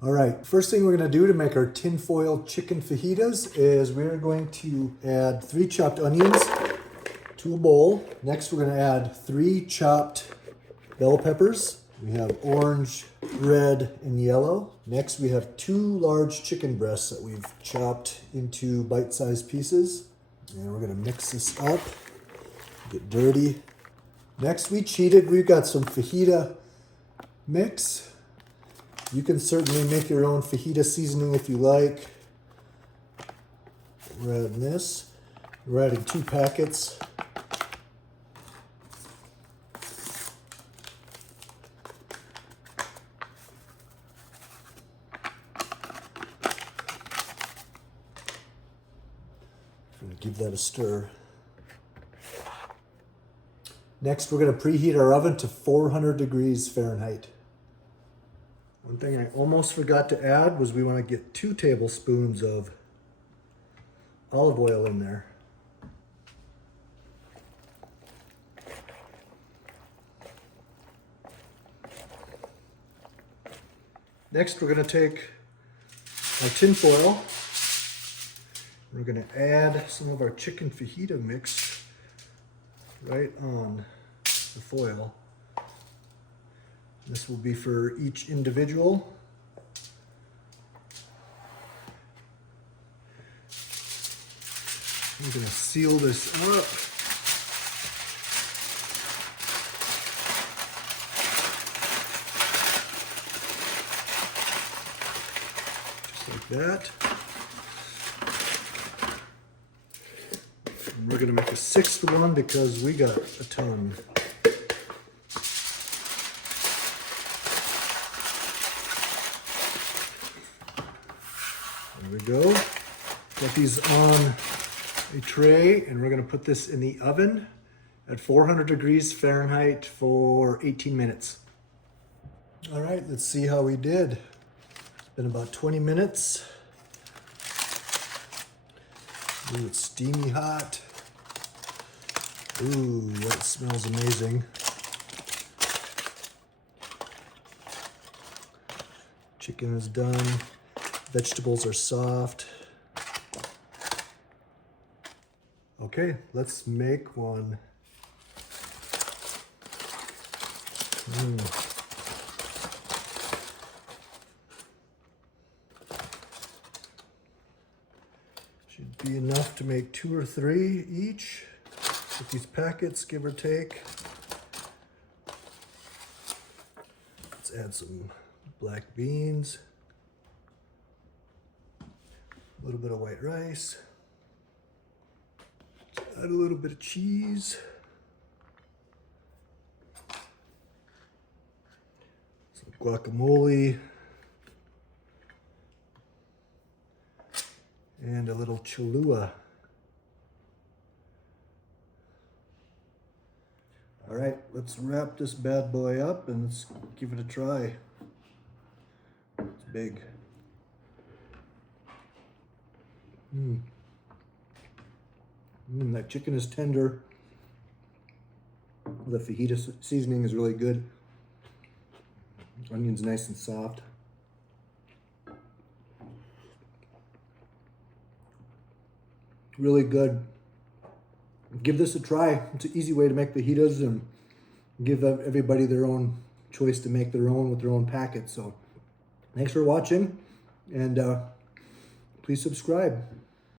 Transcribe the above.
All right, first thing we're gonna do to make our tinfoil chicken fajitas is we're going to add 3 chopped onions to a bowl. Next, we're gonna add 3 chopped bell peppers. We have orange, red, and yellow. Next, we have 2 large chicken breasts that we've chopped into bite-sized pieces. And we're gonna mix this up, get dirty. Next, we cheated. We've got some fajita mix. You can certainly make your own fajita seasoning if you like. We're adding this. We're adding 2 packets. I'm gonna give that a stir. Next, we're gonna preheat our oven to 400 degrees Fahrenheit. One thing I almost forgot to add was we want to get 2 tablespoons of olive oil in there. Next, we're going to take our tin foil. We're going to add some of our chicken fajita mix right on the foil. This will be for each individual. I'm going to seal this up. Just like that. And we're going to make a 6th one because we got a ton. There we go. Got these on a tray, and we're going to put this in the oven at 400 degrees Fahrenheit for 18 minutes. All right, let's see how we did. It's been about 20 minutes. Ooh, it's steamy hot. Ooh, that smells amazing. Chicken is done. Vegetables are soft. Okay, let's make one. Should be enough to make 2 or 3 each with these packets, give or take. Let's add some black beans. A little bit of white rice. Add a little bit of cheese. Some guacamole. And a little Cholula. All right, let's wrap this bad boy up and let's give it a try. It's big. That chicken is tender. The fajita seasoning is really good. Onion's nice and soft. Really good. Give this a try. It's an easy way to make fajitas and give everybody their own choice to make their own with their own packets. So thanks for watching, and please subscribe.